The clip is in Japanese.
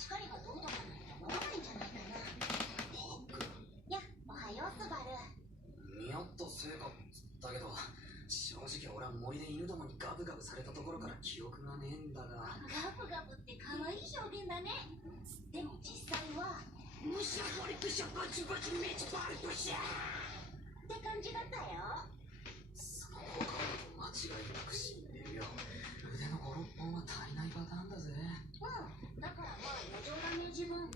しかりがどうとかなんて思わないんじゃないかな。や、おはようスバル。見合った成果だけど、正直俺は森で犬どもにガブガブされたところから記憶がねえんだが。ガブガブって可愛い表現だね。でも実際はむしゃぼりぷしゃバチバチメチバリぷしゃって感じだったよ。その効果は間違いなく死んでるよ。腕の5、6本は足りないパターンだぜ。うん、だからまあ余剰だね自分。